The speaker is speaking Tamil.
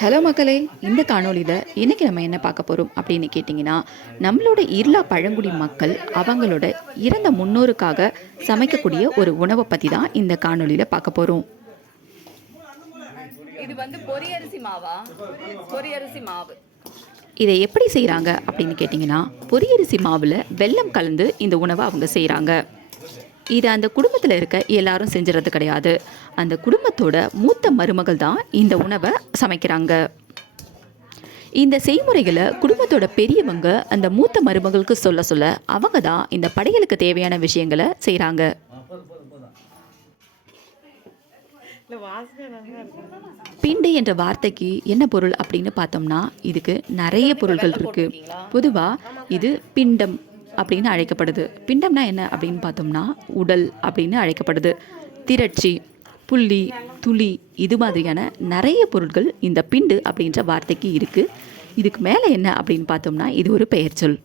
ஹலோ மக்களே, இந்த காணொளியில் இன்னைக்கு நம்ம என்ன பார்க்க போகிறோம் அப்படின்னு கேட்டிங்கன்னா, நம்மளோட இருளா பழங்குடி மக்கள் அவங்களோட இறந்த முன்னோருக்காக சமைக்கக்கூடிய ஒரு உணவை பற்றி தான் இந்த காணொளியில் பார்க்க போகிறோம். இது வந்து பொரியரிசி மாவா? பொரியரிசி மாவு. இதை எப்படி செய்கிறாங்க அப்படின்னு கேட்டிங்கன்னா, பொரியரிசி மாவில் வெல்லம் கலந்து இந்த உணவை அவங்க செய்கிறாங்க. இது அந்த குடும்பத்தில் இருக்க எல்லாரும் செஞ்சுறது கிடையாது. அந்த குடும்பத்தோட மூத்த மருமகள் தான் இந்த உணவை சமைக்கிறாங்க. இந்த செய்முறைகளை குடும்பத்தோட பெரியவங்க அந்த மூத்த மருமகளுக்கு சொல்ல சொல்ல அவங்க தான் இந்த படையலுக்கு தேவையான விஷயங்களை செய்கிறாங்க. பிண்டு என்ற வார்த்தைக்கு என்ன பொருள் அப்படின்னு பார்த்தோம்னா, இதுக்கு நிறைய பொருள்கள் இருக்கு. பொதுவாக இது பிண்டம் அப்படின்னு அழைக்கப்படுது. பிண்டம்னா என்ன அப்படின்னு பார்த்தோம்னா, உடல் அப்படின்னு அழைக்கப்படுது. திரட்சி, புள்ளி, துளி இது மாதிரியான நிறைய பொருட்கள் இந்த பிண்டு அப்படின்ற வார்த்தைக்கு இருக்குது. இதுக்கு மேலே என்ன அப்படின்னு பார்த்தோம்னா, இது ஒரு பெயர் சொல்.